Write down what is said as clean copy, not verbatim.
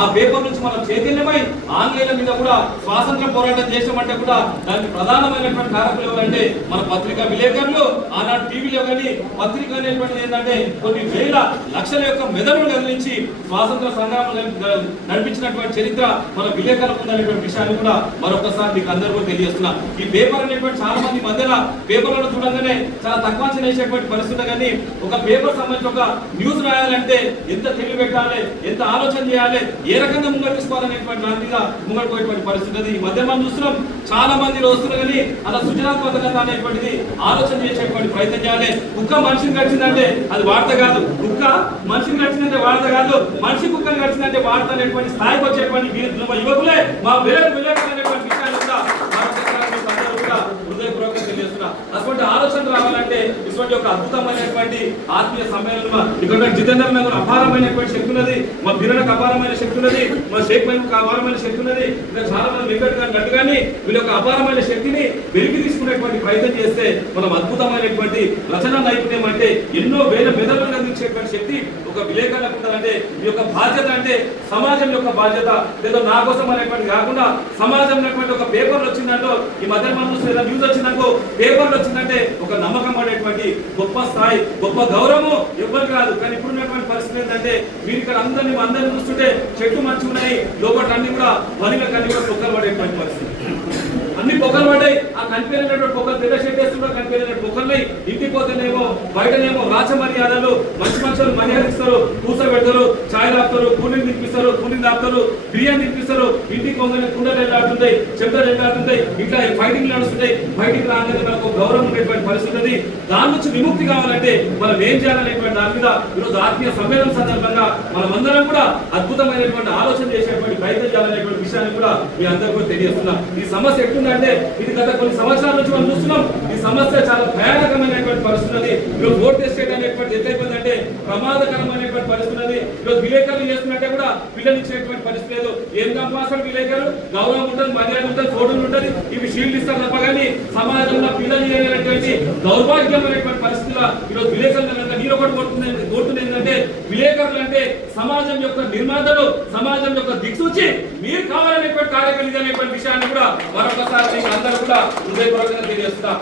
ఆ పేపర్ నుంచి మనం చైతన్యమై ఆంగ్లేయుల మీద కూడా స్వాతంత్ర పోరాటం చేసామంటే కూడా దానికి ప్రధానమైనటువంటి కారకులు ఎవరంటే మన పత్రికా విలేకరులు. ఆనాడు టీవీలో కానీ పత్రిక అనేటువంటిది ఏంటంటే కొన్ని వేల లక్షల యొక్క మెదడులు కదిలించి స్వాతంత్ర సంగ్రామం నడిపించినటువంటి చరిత్ర మన విలేకరులకు ఉందనేటువంటి విషయాన్ని కూడా మరొకసారి మీకు అందరూ తెలియజేస్తున్నా. ఈ పేపర్ అనేటువంటి చాలా మంది మధ్యలో పేపర్లను చూడంగానే చాలా తక్కువ అంచనా వేసేటువంటి పరిస్థితి. కానీ ఒక పేపర్ సంబంధించి ఒక న్యూస్ రాయాలంటే ఎంత తెలివి పెట్టాలి, ఎంత ఆలోచన చేయాలి, ఏ రకంగా ముంగడు తీసుకోవాలనేటువంటి దాని మీద ముంగడిపోయేటువంటి పరిస్థితి. ఈ మధ్య మనం చూస్తున్నాం చాలా మంది వస్తున్నారు కానీ అలా సృజనాత్మకత అనేటువంటిది ఆలోచన చేసేటువంటి ప్రయత్నం చేయాలి. కుక్క మనిషిని గడిచిందంటే అది వార్త కాదు, కుక్క మనిషిని గడిచిందంటే వార్త కాదు, మనిషి కుక్కని గడిచిందంటే వార్త అనేటువంటి స్థాయికి వచ్చేటువంటి యువకులే మా విలేకరులు అనేటువంటి విషయాన్ని కూడా హృదయపూర్వకంగా తెలియజేస్తున్నా. అటువంటి ఆలోచన రావాలంటే ఇటువంటి ఒక అద్భుతమైనటువంటి ఆత్మీయ సమ్మేళనం ఇక్కడ జితేందర్ నగర్ అపారమైనటువంటి శక్తి ఉన్నది, మా బిరణకు అపారమైన శక్తి ఉన్నది, మా షేక్ మహబూబ్ అపారమైన శక్తి ఉన్నది, ఇంకా చాలా మంది వెంకట్ గారు గట్టుగాని వీళ్ళ యొక్క అపారమైన శక్తిని వెలికి తీసుకునేటువంటి ప్రయత్నం చేస్తే మనం అద్భుతమైనటువంటి రచన నైపుణ్యం అంటే ఎన్నో వేల మెదడులను అందించేటువంటి శక్తి ఒక విలేకరులకు ఉంటుందంటే ఈ యొక్క బాధ్యత అంటే సమాజం యొక్క బాధ్యత. ఏదో నా కోసం అనేటువంటి కాకుండా సమాజం అనేటువంటి ఒక పేపర్లు వచ్చిందంటో ఈ మధ్య మనం న్యూస్ వచ్చిందంటో పేపర్లు వచ్చిందంటే ఒక నమ్మకం పడేటువంటి గొప్ప స్థాయి, గొప్ప గౌరవం ఎవరికి రాదు. కానీ ఇప్పుడున్నటువంటి పరిస్థితి ఏంటంటే మీరు ఇక్కడ అందరినీ చూస్తుంటే చెట్లు మంచిగా ఉన్నాయి, లోపల అన్ని కూడా వరిలకు అన్ని కూడా పొక్కలు పడేటువంటి పరిస్థితి. అన్ని పొక్కలు పడ్డాయి. ఆ కనిపించినటువంటి పొక్కలు తెల్ల షెడ్ వేస్తుంటే కనిపించినటువంటి పొక్కల్ని ఇంటికి పోతేనేమో బయటనేమో రాచ మర్యాదలు మంచి మనుషులు మర్యాదిస్తారు, కూర్చోబెడతారు, ఛాయ్ తాపుతారు, కూలింగ్ తినిపిస్తారు, కూలింగ్ తాపుతారు, బిర్యానీ తినిపిస్తారు. ఇంటికి పోగానే కుండలు ఎల్లాడుతుంటాయి, చెప్తారు ఎల్లాడుతుంటాయి, ఇట్లా ఫైటింగ్ నడుస్తుంటాయి. ఫైటింగ్ రాగానే మనకు గౌరవం ఉండేటువంటి పరిస్థితి ఉంది. దాని నుంచి విముక్తి కావాలంటే మనం ఏం చేయాలనేటువంటి దాని మీద ఈరోజు ఆత్మీయ సమ్మేళనం సందర్భంగా మనమందరం కూడా అద్భుతమైనటువంటి ఆలోచన చేసేటువంటి ప్రయత్నం చేయాలనేటువంటి విషయాన్ని కూడా మీ అందరూ కూడా తెలియజేస్తున్నాం. ఈ సమస్య ఎట్లుందంటే ఇది గత కొన్ని సంవత్సరాల నుంచి మనం చూస్తున్నాం. ఈ సమస్య చాలా భయానకమైనటువంటి పరిస్థితి ఉన్నది. ఈరోజు ఓట్ టెస్ట్ అనేటువంటి ఎట్లయిపోయిందంటే ప్రమాదకరమైనటువంటి పరిస్థితి ఉన్నది. ఈరోజు విలేకరులు చేస్తున్నట్టే కూడా పిల్లలు ఇచ్చేటువంటి పరిస్థితి లేదు. ఏం కంపాల్సిన విలేకరు గౌరవం ఉంటుంది, మర్యాద ఉంటుంది, ఫోటోలు ఉంటుంది, ఇవి షీల్డ్ ఇస్తారు తప్ప కానీ సమాజంలో పిల్లలు చేయనటువంటి దౌర్భాగ్యమైనటువంటి పరిస్థితుల్లో ఈరోజు విలేకరులు మీరు ఒకటి కోరుతుంది ఏంటంటే విలేకరులు అంటే సమాజం యొక్క నిర్మాతలు, సమాజం యొక్క దిక్సూచి మీరు కావాలనేటువంటి కార్యక్రమం అనేటువంటి విషయాన్ని కూడా మరొకసారి అందరూ కూడా హృదయపూర్వకంగా తెలియజేస్తున్నారు.